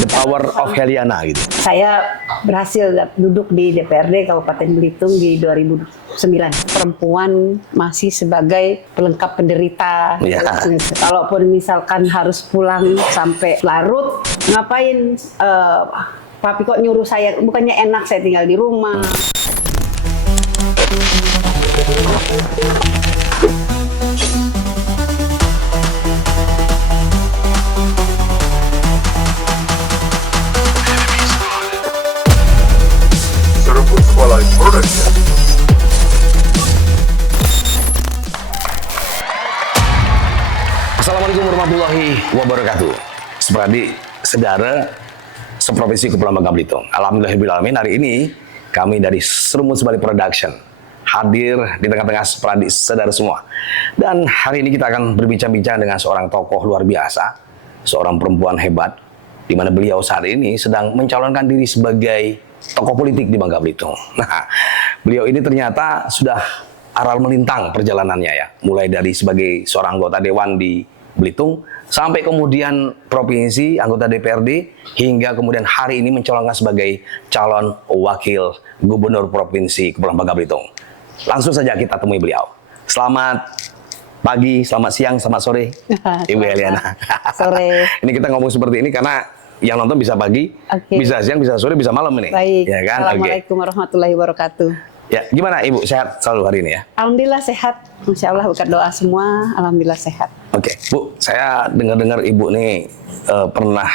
The power of Heliana gitu. Saya berhasil duduk di DPRD Kabupaten Belitung di 2009. Perempuan masih sebagai pelengkap penderita. Ya. Kalaupun misalkan harus pulang sampai larut, ngapain papi kok nyuruh saya, bukannya enak saya tinggal di rumah. Assalamualaikum warahmatullahi wabarakatuh. Seperti saudara seprovinsi Kepulauan Bangka Belitung. Alhamdulillahirrahmanirrahim, hari ini kami dari Serumut Sebali Production hadir di tengah-tengah seperti saudara semua. Dan hari ini kita akan berbincang-bincang dengan seorang tokoh luar biasa, seorang perempuan hebat, di mana beliau saat ini sedang mencalonkan diri sebagai tokoh politik di Bangka Belitung. Nah, beliau ini ternyata sudah aral melintang perjalanannya ya, mulai dari sebagai seorang anggota dewan di Belitung sampai kemudian provinsi, anggota DPRD, hingga kemudian hari ini mencalonkan sebagai calon wakil gubernur provinsi Kepulauan Bangka Belitung. Langsung saja kita temui beliau. Selamat pagi, selamat siang, selamat sore, Ibu Heliana. Sore. Ini kita ngomong seperti ini karena yang nonton bisa pagi, bisa siang, bisa sore, bisa malam ini. Baik. Ya kan? Assalamualaikum warahmatullahi wabarakatuh. Ya, gimana Ibu? Sehat selalu hari ini ya? Alhamdulillah sehat. Masya Allah berkat doa semua. Alhamdulillah sehat. Oke, Bu, saya dengar-dengar Ibu nih pernah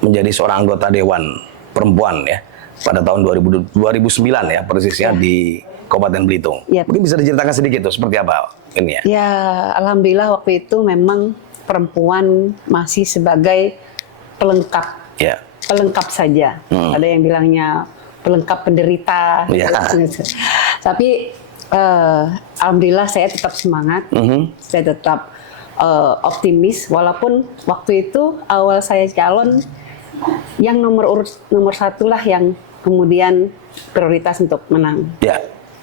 menjadi seorang anggota Dewan Perempuan ya pada tahun 2009 ya, persisnya di Kabupaten Belitung. Ya. Mungkin bisa diceritakan sedikit tuh seperti apa ini ya? Ya, alhamdulillah waktu itu memang perempuan masih sebagai pelengkap. Ya. Pelengkap saja. Ada yang bilangnya pelengkap penderita. Ya. Tapi alhamdulillah saya tetap semangat. Saya tetap optimis walaupun waktu itu awal saya calon yang nomor satu lah yang kemudian prioritas untuk menang. Ya.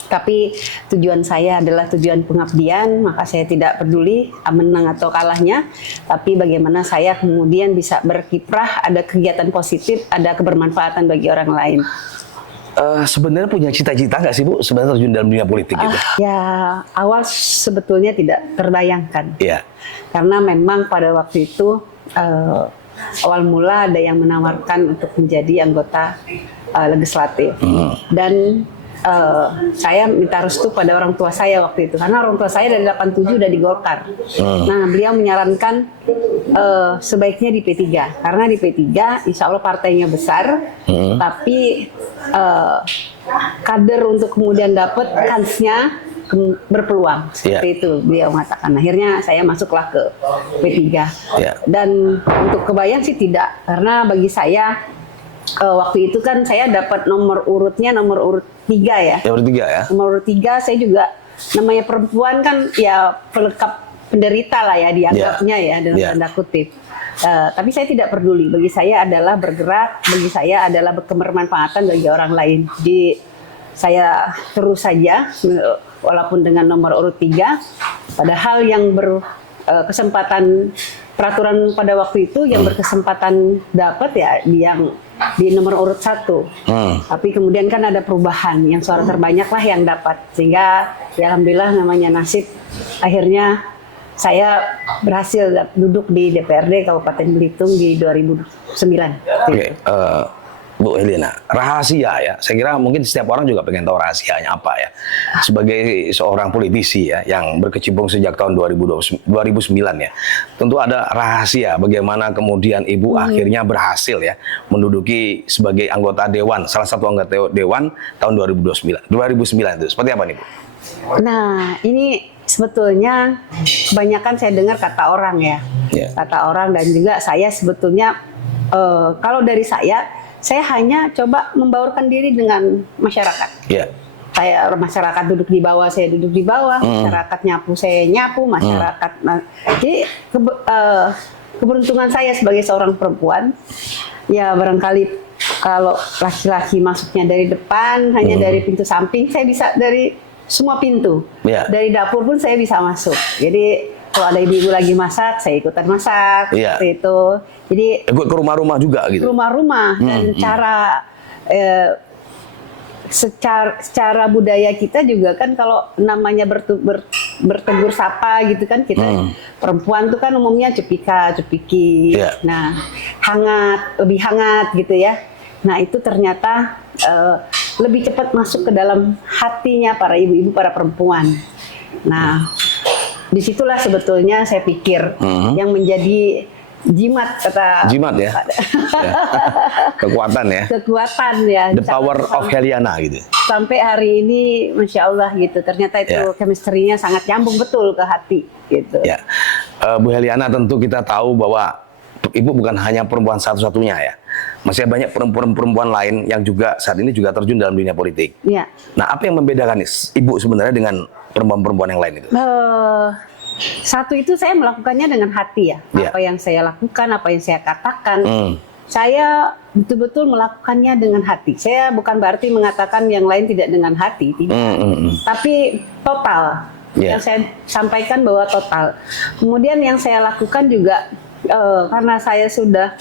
Tapi tujuan saya adalah tujuan pengabdian, maka saya tidak peduli menang atau kalahnya, tapi bagaimana saya kemudian bisa berkiprah, ada kegiatan positif, ada kebermanfaatan bagi orang lain. Sebenarnya punya cita-cita nggak sih Bu sebenarnya terjun dalam dunia politik gitu? Ya awal sebetulnya tidak terbayangkan. Iya. Karena memang pada waktu itu awal mula ada yang menawarkan untuk menjadi anggota legislatif. Dan saya minta restu pada orang tua saya waktu itu. Karena orang tua saya dari 87 udah di Golkar. Nah beliau menyarankan sebaiknya di P3. Karena di P3 insya Allah partainya besar. Tapi kader untuk kemudian dapat kansnya berpeluang seperti itu beliau mengatakan. Akhirnya saya masuklah ke P3 dan untuk kebayang sih tidak, karena bagi saya waktu itu kan saya dapat nomor urut 3 ya. Nomor 3 ya. Nomor urut 3 saya juga namanya perempuan kan ya pelengkap penderita lah ya dianggapnya ya dalam tanda kutip. Tapi saya tidak peduli, bagi saya adalah bergerak, bagi saya adalah berkebermanfaatan bagi orang lain. Jadi saya terus saja walaupun dengan nomor urut 3, padahal yang berkesempatan peraturan pada waktu itu yang berkesempatan dapat ya yang di nomor urut 1. Tapi kemudian kan ada perubahan, yang suara terbanyak lah yang dapat, sehingga ya alhamdulillah namanya nasib, akhirnya saya berhasil duduk di DPRD Kabupaten Belitung di 2009. Oke, Bu Heliana, rahasia ya. Saya kira mungkin setiap orang juga pengen tahu rahasianya apa ya. Sebagai seorang politisi ya yang berkecimpung sejak tahun 2009 ya. Tentu ada rahasia bagaimana kemudian Ibu akhirnya berhasil ya menduduki sebagai anggota dewan, salah satu anggota dewan tahun 2009 itu. Seperti apa nih Bu? Nah, ini sebetulnya kebanyakan saya dengar kata orang ya. Kata orang, dan juga saya sebetulnya kalau dari saya hanya coba membaurkan diri dengan masyarakat. Saya masyarakat duduk di bawah, saya duduk di bawah, masyarakat nyapu, saya nyapu, masyarakat. Nah, jadi keberuntungan saya sebagai seorang perempuan, ya barangkali kalau laki-laki masuknya dari depan, hanya dari pintu samping, saya bisa dari semua pintu. Dari dapur pun saya bisa masuk. Jadi kalau ada ibu-ibu lagi masak, saya ikutan masak, seperti itu. Jadi ikut ke rumah-rumah juga gitu. Rumah-rumah dan cara secara budaya kita juga kan kalau namanya bertegur sapa gitu kan kita perempuan tuh kan umumnya cepiki. Nah, lebih hangat gitu ya. Nah, itu ternyata lebih cepat masuk ke dalam hatinya para ibu-ibu, para perempuan. Nah, disitulah sebetulnya saya pikir yang menjadi jimat ya. Kekuatan ya. The power of Heliana gitu. Sampai hari ini, Masya Allah gitu. Ternyata itu chemistry-nya sangat nyambung betul ke hati gitu. Ya, Bu Heliana, tentu kita tahu bahwa Ibu bukan hanya perempuan satu-satunya ya. Masih banyak perempuan-perempuan lain yang juga saat ini juga terjun dalam dunia politik. Ya. Nah, apa yang membedakan Ibu sebenarnya dengan perempuan-perempuan yang lain itu? Satu itu saya melakukannya dengan hati ya. Apa yang saya lakukan, apa yang saya katakan, saya betul-betul melakukannya dengan hati. Saya bukan berarti mengatakan yang lain tidak dengan hati, tidak. Tapi total. Yang saya sampaikan bahwa total. Kemudian yang saya lakukan juga karena saya sudah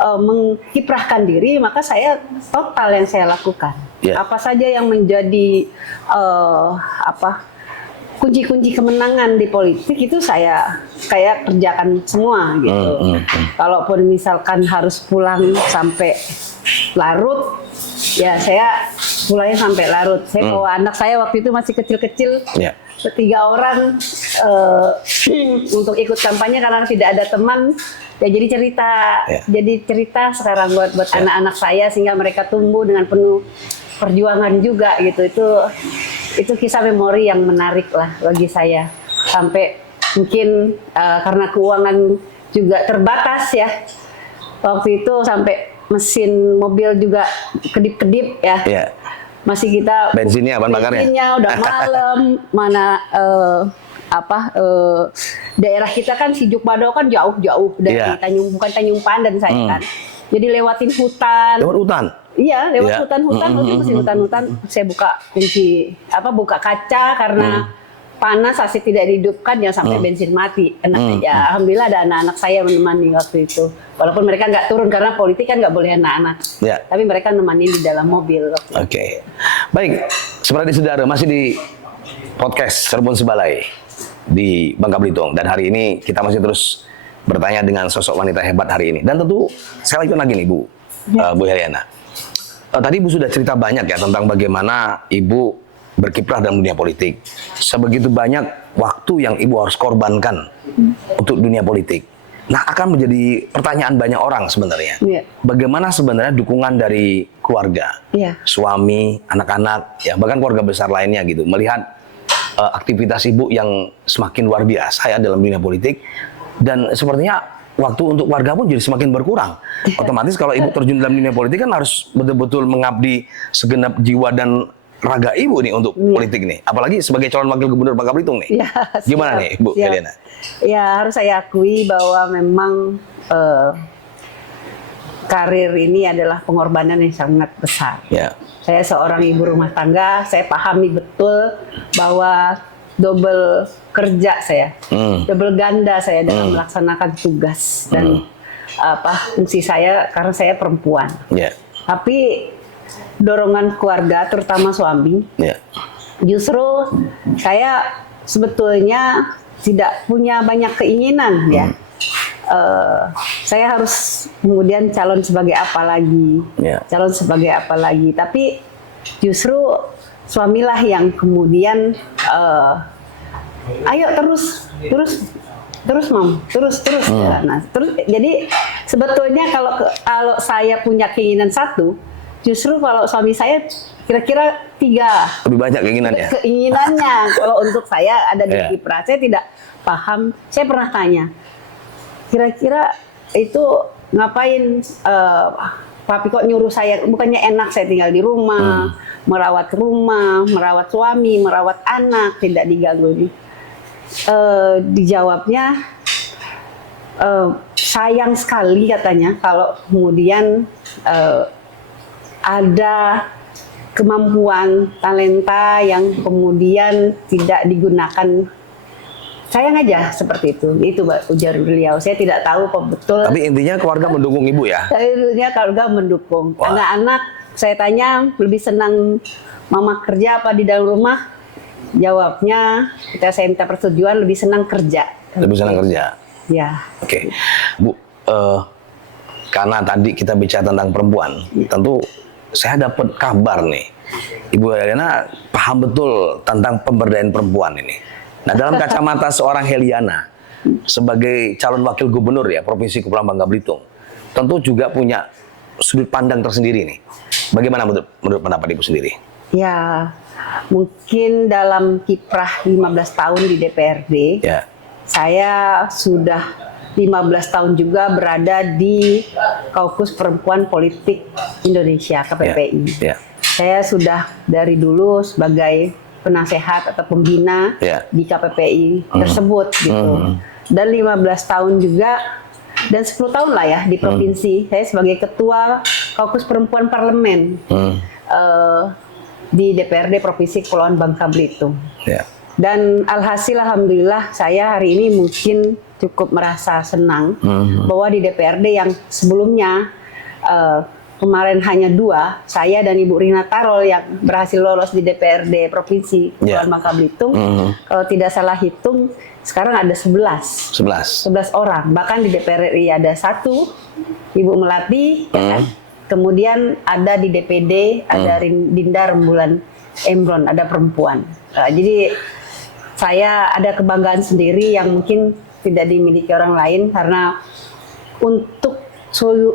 mengkiprahkan diri, maka saya total yang saya lakukan. Apa saja yang menjadi kunci-kunci kemenangan di politik itu saya kerjakan semua gitu. Kalaupun misalkan harus pulang sampai larut, ya saya pulangnya sampai larut. Saya bawa anak saya waktu itu masih kecil-kecil, 3 orang untuk ikut kampanye karena tidak ada teman. Ya jadi cerita sekarang buat anak-anak saya sehingga mereka tumbuh dengan penuh perjuangan juga gitu. Itu kisah memori yang menarik lah bagi saya. Sampai mungkin karena keuangan juga terbatas ya. Waktu itu sampai mesin mobil juga kedip-kedip ya. Masih kita bensinnya udah malam mana daerah kita kan Sijuk Bado kan jauh-jauh dari bukan Tanjung Pandan saya kan. Jadi lewatin hutan. Lewat hutan? Iya, lewat hutan-hutan, masih hutan-hutan. Saya buka kaca karena panas, AC tidak dihidupkan, jangan sampai bensin mati. Ya, alhamdulillah ada anak-anak saya menemani waktu itu. Walaupun mereka nggak turun karena politik kan nggak boleh anak-anak. Tapi mereka nemani di dalam mobil. Oke. Baik, seperti saudara masih di podcast Cirebon Sebalai di Bangka Belitung, dan hari ini kita masih terus bertanya dengan sosok wanita hebat hari ini. Dan tentu saya lanjutkan lagi nih Bu Heliana. Tadi Ibu sudah cerita banyak ya tentang bagaimana Ibu berkiprah dalam dunia politik. Sebegitu banyak waktu yang Ibu harus korbankan untuk dunia politik. Nah, akan menjadi pertanyaan banyak orang sebenarnya. Bagaimana sebenarnya dukungan dari keluarga, suami, anak-anak, ya bahkan keluarga besar lainnya gitu, melihat aktivitas Ibu yang semakin luar biasa ya dalam dunia politik, dan sepertinya waktu untuk warga pun jadi semakin berkurang. Otomatis kalau Ibu terjun dalam dunia politik kan harus betul-betul mengabdi segenap jiwa dan raga Ibu nih untuk politik nih. Apalagi sebagai calon wakil gubernur Bangka Belitung nih. Gimana nih Bu Heliana? Ya, harus saya akui bahwa memang karir ini adalah pengorbanan yang sangat besar. Saya seorang ibu rumah tangga, saya pahami betul bahwa double kerja saya, double ganda saya dalam melaksanakan tugas dan fungsi saya karena saya perempuan. Tapi dorongan keluarga, terutama suami, justru saya sebetulnya tidak punya banyak keinginan ya. Saya harus kemudian calon sebagai apa lagi, tapi justru suamilah yang kemudian ayo terus Mam, terus. Nah, jadi sebetulnya kalau saya punya keinginan satu, justru kalau suami saya kira-kira 3 lebih banyak keinginannya. Kalau untuk saya ada di kiprah, saya tidak paham. Saya pernah tanya, kira-kira itu ngapain papi kok nyuruh saya, bukannya enak saya tinggal di rumah, merawat suami, merawat anak, tidak diganggu. Dijawabnya sayang sekali katanya kalau kemudian ada kemampuan talenta yang kemudian tidak digunakan sayang aja seperti itu. Itu ujar beliau. Saya tidak tahu apa betul. Tapi intinya keluarga mendukung ibu ya? Intinya keluarga mendukung. Anak-anak saya tanya lebih senang mama kerja apa di dalam rumah? Jawabnya, saya minta persetujuan lebih senang kerja. Lebih senang kerja? Ya. Oke. Bu, karena tadi kita bicara tentang perempuan, tentu saya dapat kabar nih, Ibu Heliana paham betul tentang pemberdayaan perempuan ini. Nah, dalam kacamata seorang Heliana sebagai calon wakil gubernur ya Provinsi Kepulauan Bangka Belitung, tentu juga punya sudut pandang tersendiri nih. Bagaimana menurut pendapat Ibu sendiri? Ya, mungkin dalam kiprah 15 tahun di DPRD, ya, saya sudah 15 tahun juga berada di Kaukus Perempuan Politik Indonesia, KPPI. Ya. Saya sudah dari dulu sebagai penasehat atau pembina di KPPI tersebut gitu. Dan 15 tahun juga dan 10 tahun lah ya di provinsi. Saya sebagai ketua Kaukus Perempuan Parlemen di DPRD Provinsi Kepulauan Bangka Belitung. Dan alhasil alhamdulillah saya hari ini mungkin cukup merasa senang bahwa di DPRD yang sebelumnya kemarin hanya 2, saya dan Ibu Rina Tarol yang berhasil lolos di DPRD Provinsi Kepulauan Bangka Belitung. Kalau tidak salah hitung, sekarang ada 11 orang. Bahkan di DPR RI ada 1, Ibu Melati, ya kan? Kemudian ada di DPD, ada Dinda Rembulan Emron, ada perempuan. Jadi saya ada kebanggaan sendiri yang mungkin tidak dimiliki orang lain, karena untuk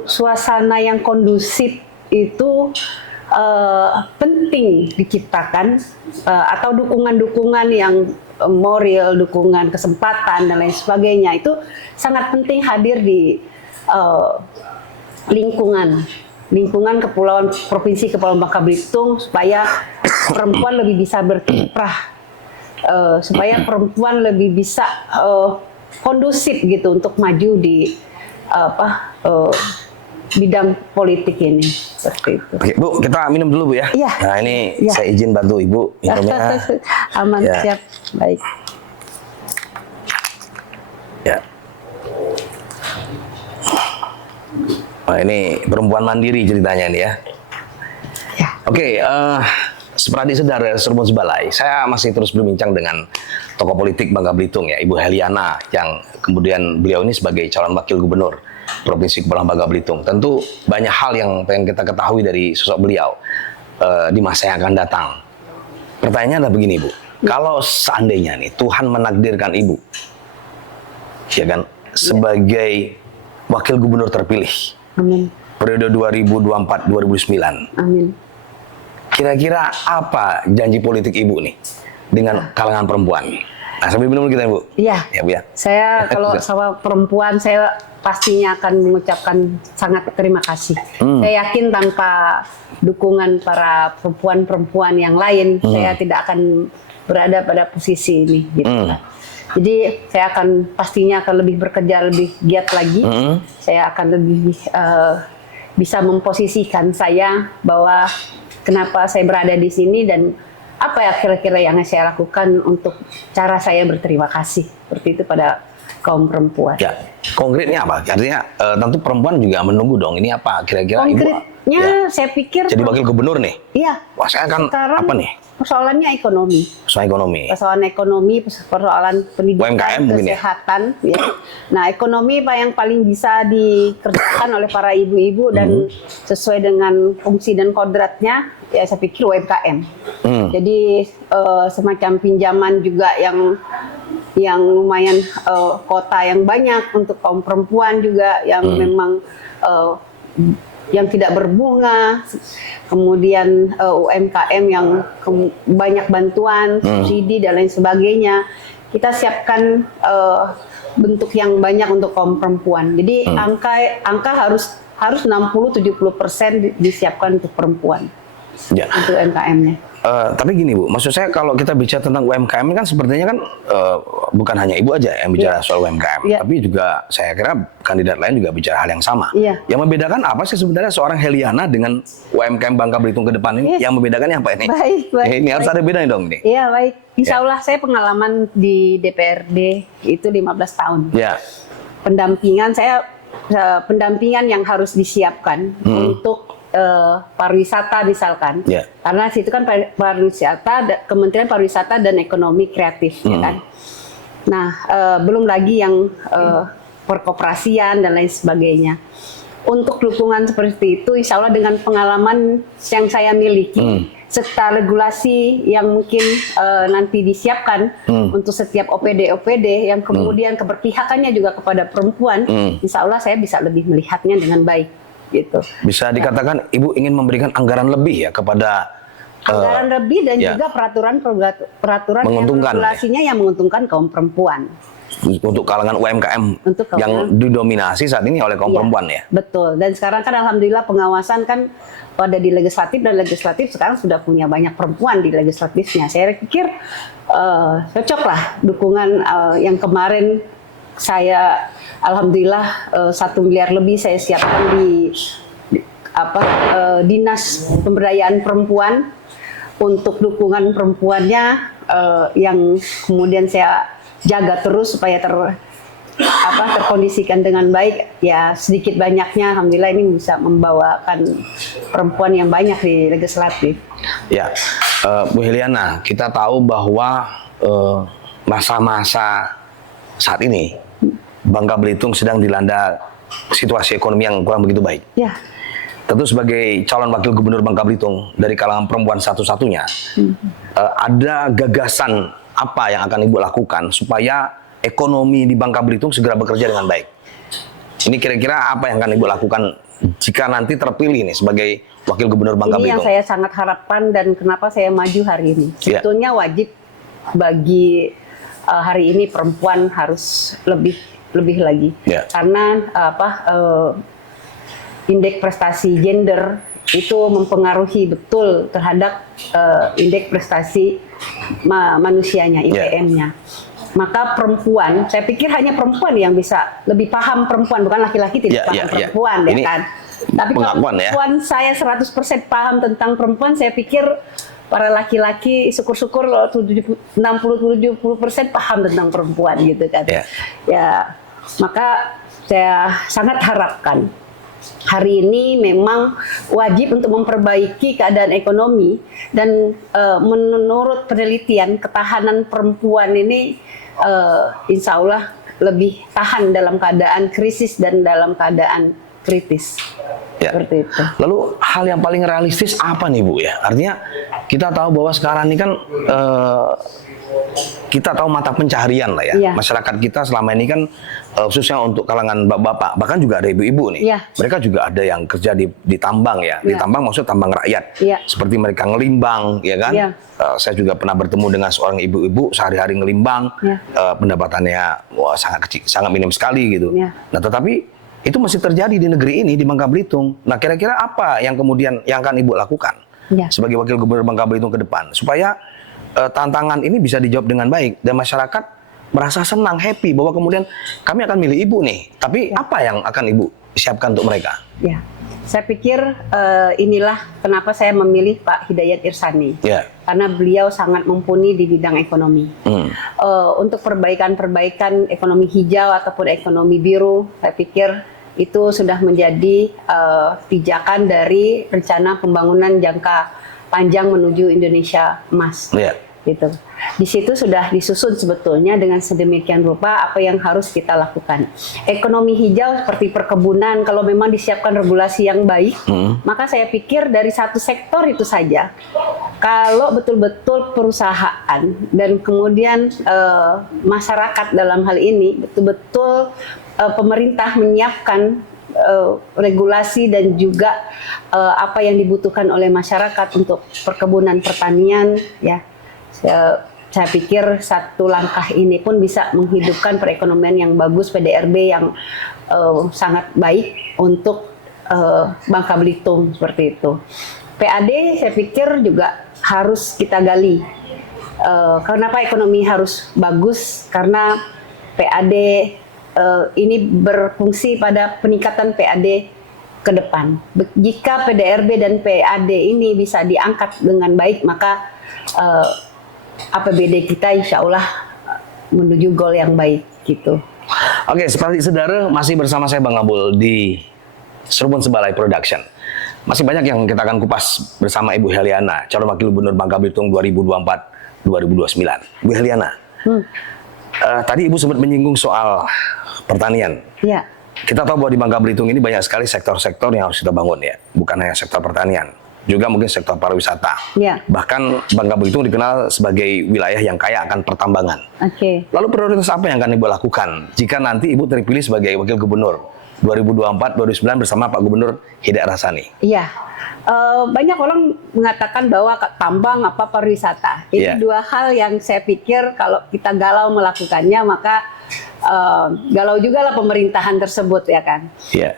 suasana yang kondusif itu penting diciptakan, atau dukungan-dukungan yang moral, dukungan kesempatan dan lain sebagainya itu sangat penting hadir di lingkungan Kepulauan Provinsi Kepulauan Bangka Belitung, supaya perempuan lebih bisa berkiprah, supaya perempuan lebih bisa kondusif gitu untuk maju di bidang politik ini, seperti itu. Oke, Bu, kita minum dulu, Bu ya. Iya. Nah, ini saya izin bantu Ibu minumnya. Aman, siap. Baik. Ya. Nah, ini perempuan mandiri ceritanya nih ya. Ya. Oke, seperti saudara Serumun Sebalai, saya masih terus berbincang dengan tokoh politik Bangka Belitung ya, Ibu Heliana, yang kemudian beliau ini sebagai calon wakil gubernur Provinsi Kepulauan Bangka Belitung. Tentu banyak hal yang pengen kita ketahui dari sosok beliau di masa yang akan datang. Pertanyaannya adalah begini, Bu. Kalau seandainya nih Tuhan menakdirkan Ibu, ya kan, sebagai wakil gubernur terpilih, amin, periode 2024-2029, amin. Kira-kira apa janji politik Ibu nih dengan kalangan perempuan? Nah, sambil minum kita, Bu. Iya. Ya, Bu ya. Saya kalau sama perempuan, saya pastinya akan mengucapkan sangat terima kasih. Saya yakin tanpa dukungan para perempuan-perempuan yang lain, saya tidak akan berada pada posisi ini. Gitu. Jadi saya pastinya akan lebih bekerja lebih giat lagi. Saya akan lebih bisa memposisikan saya bahwa kenapa saya berada di sini dan apa ya kira-kira yang saya lakukan untuk cara saya berterima kasih seperti itu pada kaum perempuan. Ya, konkretnya apa? Artinya tentu perempuan juga menunggu dong. Ini apa kira-kira? Konkretnya saya pikir jadi wakil gubernur nih. Iya. Wah, saya akan apa nih? Persoalannya ekonomi. Persoalan ekonomi, persoalan pendidikan, kesehatan. Ya. Nah, ekonomi Pak yang paling bisa dikerjakan oleh para ibu-ibu dan sesuai dengan fungsi dan kodratnya, ya saya pikir UMKM. Jadi semacam pinjaman juga yang lumayan, kota yang banyak untuk kaum perempuan juga yang memang yang tidak berbunga, kemudian UMKM yang banyak bantuan, subsidi dan lain sebagainya. Kita siapkan bentuk yang banyak untuk kaum perempuan. Jadi angka harus 60-70% disiapkan untuk perempuan. Ya. untuk UMKM-nya. Tapi gini Bu, maksud saya kalau kita bicara tentang UMKM kan sepertinya kan bukan hanya Ibu aja yang bicara soal UMKM, tapi juga saya kira kandidat lain juga bicara hal yang sama. Yang membedakan apa sih sebenarnya seorang Heliana dengan UMKM Bangka Belitung ke depan ini? Yang membedakannya apa ini? Baik. Ini harus ada bedanya dong nih. Iya, baik. Insya Allah saya pengalaman di DPRD itu 15 tahun. Ya. Pendampingan yang harus disiapkan untuk pariwisata misalkan, karena situ kan pariwisata, Kementerian Pariwisata dan Ekonomi Kreatif, ya kan. Nah, belum lagi yang perkoperasian dan lain sebagainya. Untuk dukungan seperti itu, insya Allah dengan pengalaman yang saya miliki, serta regulasi yang mungkin nanti disiapkan untuk setiap OPD yang kemudian keberpihakannya juga kepada perempuan, insya Allah saya bisa lebih melihatnya dengan baik. Gitu. Bisa dikatakan Ibu ingin memberikan anggaran lebih ya kepada anggaran lebih dan juga peraturan menguntungkan, regulasinya yang menguntungkan kaum perempuan. Untuk kalangan UMKM yang didominasi saat ini oleh kaum perempuan ya. Betul. Dan sekarang kan alhamdulillah pengawasan kan pada di legislatif, dan legislatif sekarang sudah punya banyak perempuan di legislatifnya. Saya pikir cocok lah dukungan yang kemarin saya alhamdulillah 1 miliar lebih saya siapkan di Dinas Pemberdayaan Perempuan untuk dukungan perempuannya yang kemudian saya jaga terus supaya terkondisikan dengan baik. Ya sedikit banyaknya alhamdulillah ini bisa membawakan perempuan yang banyak di legislatif. Ya, Bu Heliana, kita tahu bahwa masa-masa saat ini Bangka Belitung sedang dilanda situasi ekonomi yang kurang begitu baik. Ya. Tentu sebagai calon wakil gubernur Bangka Belitung dari kalangan perempuan satu-satunya, ada gagasan apa yang akan Ibu lakukan supaya ekonomi di Bangka Belitung segera bekerja dengan baik? Ini kira-kira apa yang akan Ibu lakukan jika nanti terpilih nih sebagai wakil gubernur Bangka Belitung? Ini yang saya sangat harapkan dan kenapa saya maju hari ini. Sebetulnya wajib bagi hari ini perempuan harus lebih lagi, karena indeks prestasi gender itu mempengaruhi betul terhadap indeks prestasi manusianya, IPM-nya. Maka perempuan, saya pikir hanya perempuan yang bisa lebih paham perempuan, bukan laki-laki tidak paham perempuan, ya kan. Tapi kalau perempuan saya 100% paham tentang perempuan, saya pikir para laki-laki syukur-syukur 60-70% paham tentang perempuan gitu kan. Ya, maka saya sangat harapkan hari ini memang wajib untuk memperbaiki keadaan ekonomi, dan menurut penelitian ketahanan perempuan ini insya Allah lebih tahan dalam keadaan krisis dan dalam keadaan kritis. Seperti itu. Lalu hal yang paling realistis apa nih Bu ya? Artinya kita tahu bahwa sekarang ini kan kita tahu mata pencaharian lah ya. Masyarakat kita selama ini kan khususnya untuk kalangan bapak-bapak, bahkan juga ada ibu-ibu nih. Mereka juga ada yang kerja di tambang ya. Di tambang maksudnya tambang rakyat. Seperti mereka ngelimbang ya kan. Saya juga pernah bertemu dengan seorang ibu-ibu sehari-hari ngelimbang. Pendapatannya sangat kecil, sangat minim sekali gitu. Nah, tetapi itu masih terjadi di negeri ini, di Bangka Belitung. Nah, kira-kira apa yang kemudian yang akan Ibu lakukan sebagai wakil gubernur Bangka Belitung ke depan supaya tantangan ini bisa dijawab dengan baik dan masyarakat merasa senang, happy bahwa kemudian kami akan milih Ibu nih. Tapi apa yang akan Ibu siapkan untuk mereka? Saya pikir inilah kenapa saya memilih Pak Hidayat Irsani. Karena beliau sangat mumpuni di bidang ekonomi. Untuk perbaikan ekonomi hijau ataupun ekonomi biru, saya pikir itu sudah menjadi pijakan dari rencana pembangunan jangka panjang menuju Indonesia Emas. Gitu. Di situ sudah disusun sebetulnya dengan sedemikian rupa apa yang harus kita lakukan. Ekonomi hijau seperti perkebunan, kalau memang disiapkan regulasi yang baik, maka saya pikir dari satu sektor itu saja, kalau betul-betul perusahaan dan kemudian masyarakat dalam hal ini, betul-betul pemerintah menyiapkan regulasi dan juga apa yang dibutuhkan oleh masyarakat untuk perkebunan pertanian, ya. Saya pikir satu langkah ini pun bisa menghidupkan perekonomian yang bagus, PDRB yang sangat baik untuk Bangka Belitung seperti itu. PAD saya pikir juga harus kita gali. Kenapa ekonomi harus bagus? Karena PAD ini berfungsi pada peningkatan PAD ke depan. Jika PDRB dan PAD ini bisa diangkat dengan baik, maka APBD kita insya Allah menuju goal yang baik gitu. Oke, seperti saudara masih bersama saya Bang Abul di Serumbun Sebalai Production. Masih banyak yang kita akan kupas bersama Ibu Heliana, calon wakil gubernur Bangka Belitung 2024-2029. Bu Heliana, tadi Ibu sempat menyinggung soal pertanian. Ya. Kita tahu bahwa di Bangka Belitung ini banyak sekali sektor-sektor yang harus kita bangun ya, bukan hanya sektor pertanian, juga mungkin sektor pariwisata. Ya. Bahkan Bangka Belitung dikenal sebagai wilayah yang kaya akan pertambangan. Oke. Lalu prioritas apa yang akan Ibu lakukan jika nanti Ibu terpilih sebagai wakil gubernur 2024-2029 bersama Pak Gubernur Hidayat Rasani? Iya. Banyak orang mengatakan bahwa tambang apa pariwisata. Ini dua hal yang saya pikir kalau kita galau melakukannya, maka galau juga lah pemerintahan tersebut ya kan.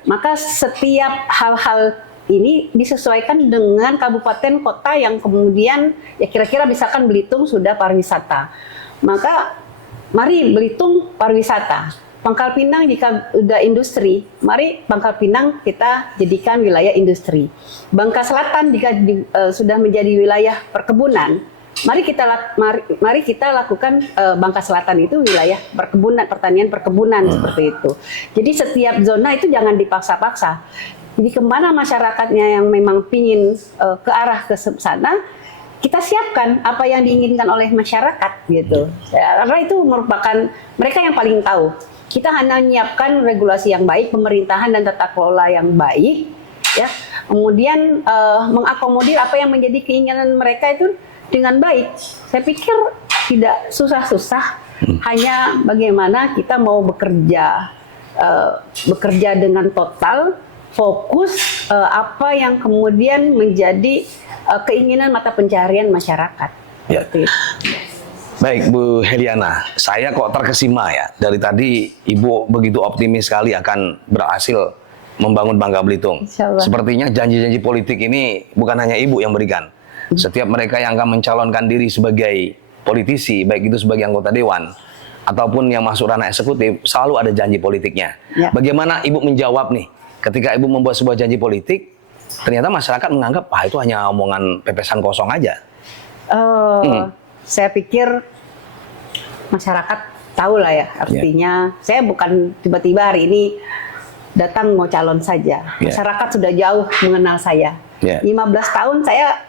Maka setiap hal-hal ini disesuaikan dengan kabupaten kota yang kemudian ya kira-kira misalkan Belitung sudah pariwisata. Maka mari Belitung pariwisata. Pangkal Pinang jika udah industri, mari Pangkal Pinang kita jadikan wilayah industri. Bangka Selatan jika sudah menjadi wilayah perkebunan, mari kita lakukan Bangka Selatan itu wilayah perkebunan, pertanian perkebunan seperti itu. Jadi setiap zona itu jangan dipaksa-paksa. Jadi kemana masyarakatnya yang memang pingin ke arah ke sana, kita siapkan apa yang diinginkan oleh masyarakat gitu. Karena itu merupakan mereka yang paling tahu. Kita hanya menyiapkan regulasi yang baik, pemerintahan dan tata kelola yang baik, ya. Kemudian mengakomodir apa yang menjadi keinginan mereka itu dengan baik. Saya pikir tidak susah-susah, hanya bagaimana kita mau bekerja dengan total, fokus apa yang kemudian menjadi keinginan mata pencaharian masyarakat. Ya. Baik Bu Heliana, saya kok terkesima ya dari tadi Ibu begitu optimis sekali akan berhasil membangun Bangka Belitung. Sepertinya janji-janji politik ini bukan hanya Ibu yang berikan. Setiap mereka yang akan mencalonkan diri sebagai politisi, baik itu sebagai anggota dewan ataupun yang masuk ranah eksekutif, selalu ada janji politiknya. Ya. Bagaimana Ibu menjawab nih ketika Ibu membuat sebuah janji politik, ternyata masyarakat menganggap itu hanya omongan pepesan kosong aja. Saya pikir masyarakat tahu lah ya artinya. Saya bukan tiba-tiba hari ini datang mau calon saja. Masyarakat sudah jauh mengenal saya. 15 tahun saya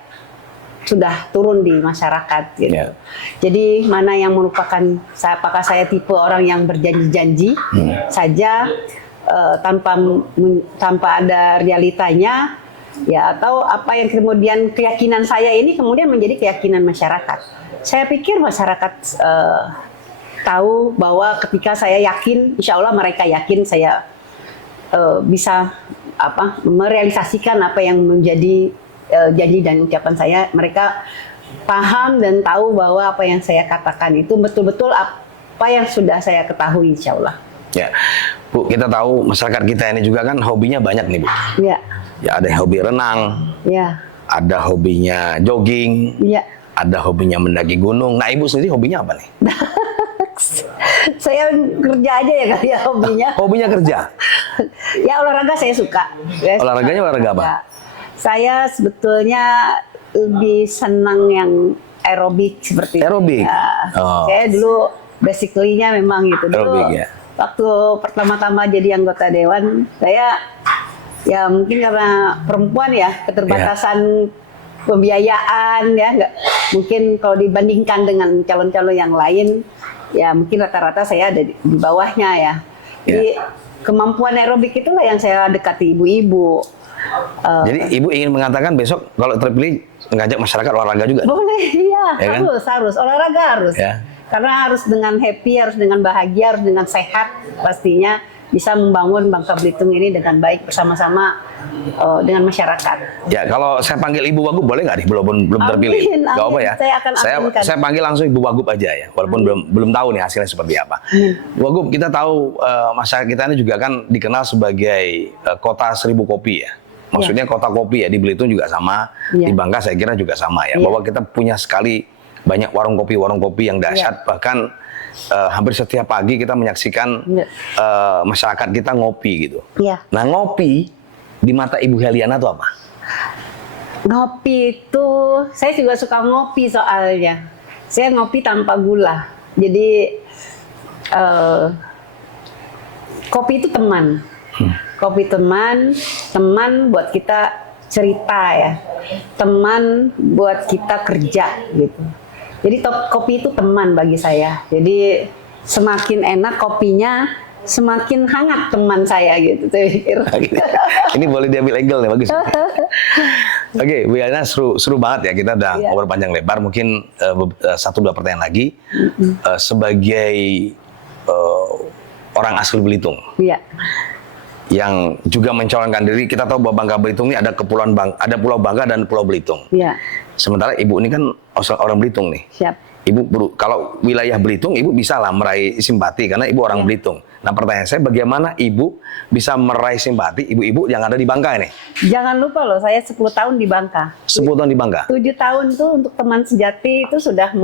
sudah turun di masyarakat gitu. Jadi mana yang merupakan apakah saya tipe orang yang berjanji-janji saja tanpa ada realitanya, ya, atau apa yang kemudian keyakinan saya ini kemudian menjadi keyakinan masyarakat. Saya pikir masyarakat tahu bahwa ketika saya yakin, insya Allah mereka yakin saya bisa merealisasikan apa yang menjadi janji dan ucapan saya. Mereka paham dan tahu bahwa apa yang saya katakan itu betul-betul apa yang sudah saya ketahui, insya Allah. Ya, Bu, kita tahu masyarakat kita ini juga kan hobinya banyak nih, Bu. Ya. Ya, ada hobi renang. Ya. Ada hobinya jogging. Ya. Ada hobinya mendaki gunung. Nah, Ibu sendiri hobinya apa nih? Saya kerja aja ya kali ya hobinya. Hobinya kerja? Ya, olahraga saya suka. Olahraganya olahraga apa? Saya sebetulnya lebih senang yang aerobik seperti aerobik. Ya. Saya dulu basically-nya memang gitu. Dulu ya. Waktu pertama-tama jadi anggota dewan, saya ya mungkin karena perempuan ya, keterbatasan pembiayaan ya, nggak mungkin kalau dibandingkan dengan calon-calon yang lain, ya mungkin rata-rata saya ada di bawahnya ya. Jadi kemampuan aerobik itulah yang saya dekati ibu-ibu. Jadi Ibu ingin mengatakan besok kalau terpilih ngajak masyarakat olahraga juga? Boleh, iya, ya harus olahraga harus. Ya. Karena harus dengan happy, harus dengan bahagia, harus dengan sehat pastinya bisa membangun Bangka Belitung ini dengan baik bersama-sama dengan masyarakat. Ya, kalau saya panggil Ibu Wagub boleh nggak nih? Belum terpilih. Gak apa ya. Saya panggil langsung Ibu Wagub aja ya, walaupun belum tahu nih hasilnya seperti apa. Wagub, kita tahu masyarakat kita ini juga kan dikenal sebagai kota 1000 kopi ya. Maksudnya kota kopi ya, di Belitung juga sama, di Bangka saya kira juga sama ya. Bahwa kita punya sekali banyak warung kopi yang dahsyat, bahkan hampir setiap pagi kita menyaksikan masyarakat kita ngopi gitu. Nah, ngopi di mata Ibu Heliana itu apa? Ngopi itu, saya juga suka ngopi soalnya. Saya ngopi tanpa gula. Jadi kopi itu teman. Kopi teman buat kita cerita ya. Teman buat kita kerja gitu. Jadi kopi itu teman bagi saya. Jadi semakin enak kopinya, semakin hangat teman saya gitu. Saya pikir. Ini boleh diambil angle nih, bagus. Oke, Bu Heliana, seru banget ya, kita udah ngobrol panjang lebar. Mungkin 1-2 pertanyaan lagi. Sebagai orang asli Belitung, yang juga mencalonkan diri, kita tahu bahwa Bangka Belitung ini ada kepulauan ada Pulau Bangka dan Pulau Belitung. Sementara Ibu ini kan orang Belitung nih. Ibu kalau wilayah Belitung, Ibu bisa lah meraih simpati karena Ibu orang Belitung. Nah, pertanyaan saya, bagaimana Ibu bisa meraih simpati ibu-ibu yang ada di Bangka ini? Jangan lupa loh, saya 10 tahun di Bangka. 10 tahun di Bangka? 7 tahun tuh untuk teman sejati itu sudah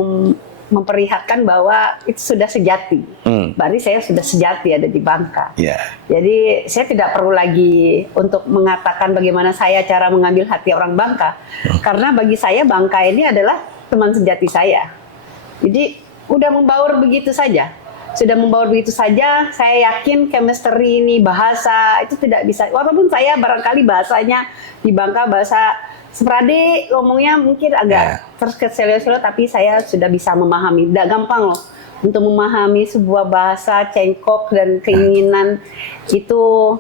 memperlihatkan bahwa itu sudah sejati. Berarti saya sudah sejati ada di Bangka. Jadi saya tidak perlu lagi untuk mengatakan bagaimana saya cara mengambil hati orang Bangka. Karena bagi saya Bangka ini adalah teman sejati saya. Jadi udah membaur begitu saja. Sudah membaur begitu saja, saya yakin chemistry ini, bahasa itu tidak bisa. Walaupun saya barangkali bahasanya di Bangka bahasa Seprade, ngomongnya mungkin agak terkesel-kesel, tapi saya sudah bisa memahami. Tidak gampang loh untuk memahami sebuah bahasa, cengkok dan keinginan itu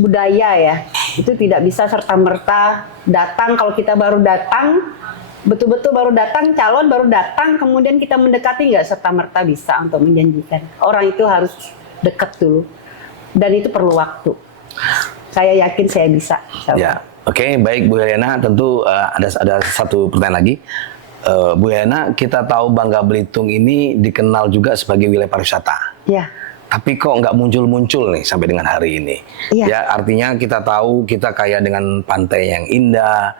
budaya ya. Itu tidak bisa serta-merta datang. Kalau kita baru datang, betul-betul baru datang, calon baru datang, kemudian kita mendekati, nggak serta-merta bisa untuk menjanjikan. Orang itu harus dekat dulu. Dan itu perlu waktu. Saya yakin saya bisa. Oke, baik Bu Heliana, tentu ada satu pertanyaan lagi. Bu Heliana, kita tahu Bangka Belitung ini dikenal juga sebagai wilayah pariwisata. Tapi kok nggak muncul-muncul nih sampai dengan hari ini? Ya, artinya kita tahu kita kaya dengan pantai yang indah.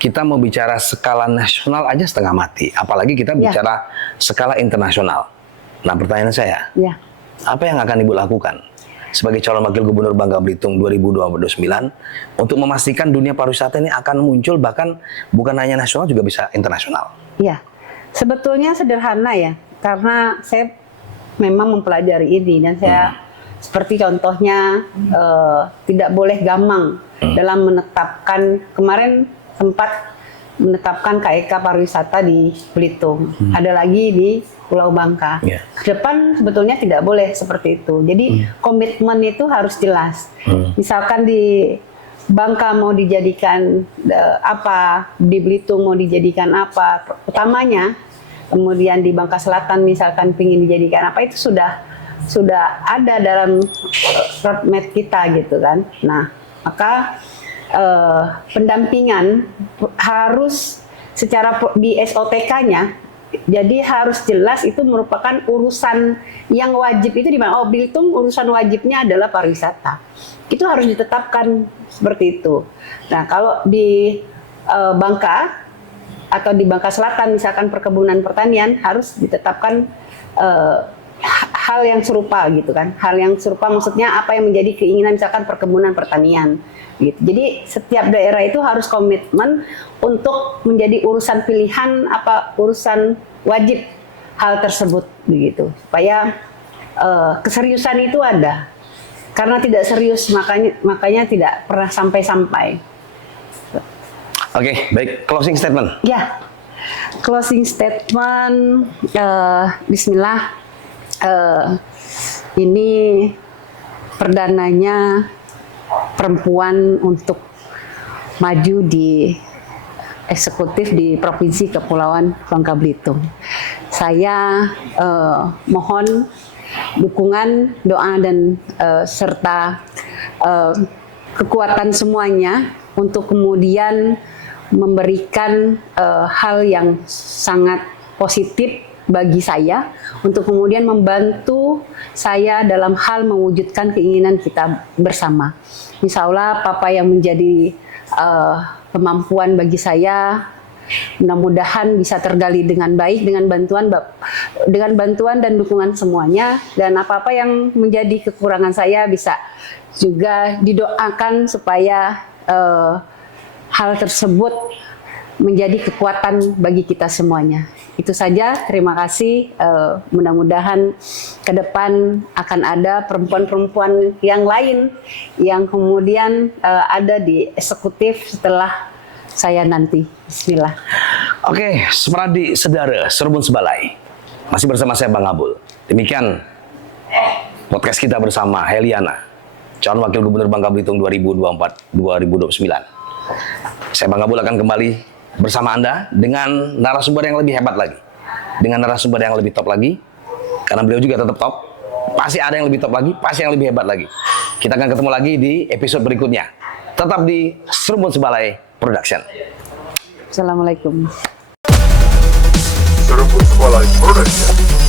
Kita mau bicara skala nasional aja setengah mati. Apalagi kita bicara skala internasional. Nah, pertanyaan saya, apa yang akan Ibu lakukan sebagai calon wakil gubernur Bangka Belitung 2029 untuk memastikan dunia pariwisata ini akan muncul, bahkan bukan hanya nasional juga bisa internasional? Sebetulnya sederhana ya, karena saya memang mempelajari ini dan saya seperti contohnya tidak boleh gamang dalam menetapkan, kemarin sempat menetapkan KEK pariwisata di Belitung, ada lagi di Pulau Bangka. Ke depan sebetulnya tidak boleh seperti itu. Jadi komitmen itu harus jelas. Misalkan di Bangka mau dijadikan apa, di Belitung mau dijadikan apa, utamanya. Kemudian di Bangka Selatan misalkan ingin dijadikan apa, itu sudah ada dalam roadmap kita gitu kan. Nah, maka pendampingan harus secara di SOTK-nya. Jadi harus jelas itu merupakan urusan yang wajib itu di mana. Oh, Belitung urusan wajibnya adalah pariwisata. Itu harus ditetapkan seperti itu. Nah, kalau di Bangka atau di Bangka Selatan misalkan perkebunan pertanian harus ditetapkan hal yang serupa gitu kan. Hal yang serupa maksudnya apa yang menjadi keinginan misalkan perkebunan pertanian gitu. Jadi setiap daerah itu harus komitmen untuk menjadi urusan pilihan apa urusan wajib hal tersebut begitu. Supaya keseriusan itu ada. Karena tidak serius makanya tidak pernah sampai-sampai. Oke, baik, closing statement. Closing statement, Bismillah. Ini perdananya perempuan untuk maju di eksekutif di Provinsi Kepulauan Bangka Belitung. Saya mohon dukungan, doa dan serta kekuatan semuanya untuk kemudian memberikan hal yang sangat positif bagi saya untuk kemudian membantu saya dalam hal mewujudkan keinginan kita bersama. Insya Allah Papa yang menjadi kemampuan bagi saya, mudah-mudahan bisa tergali dengan baik dengan bantuan dan dukungan semuanya, dan apa-apa yang menjadi kekurangan saya bisa juga didoakan supaya hal tersebut menjadi kekuatan bagi kita semuanya. Itu saja, terima kasih. Mudah-mudahan ke depan akan ada perempuan-perempuan yang lain yang kemudian ada di eksekutif setelah saya nanti. Bismillah. Oke, Sepradi Sedara Serbun Sebalai. Masih bersama saya Bang Abul. Demikian podcast kita bersama Heliana, calon wakil gubernur Bangka Belitung 2024-2029. Saya Bang Abul akan kembali bersama Anda dengan narasumber yang lebih hebat lagi, dengan narasumber yang lebih top lagi, karena beliau juga tetap top. Pasti ada yang lebih top lagi, pasti yang lebih hebat lagi. Kita akan ketemu lagi di episode berikutnya. Tetap di Serbun Sebalai Production. Assalamualaikum. Serbun Sebalai Production.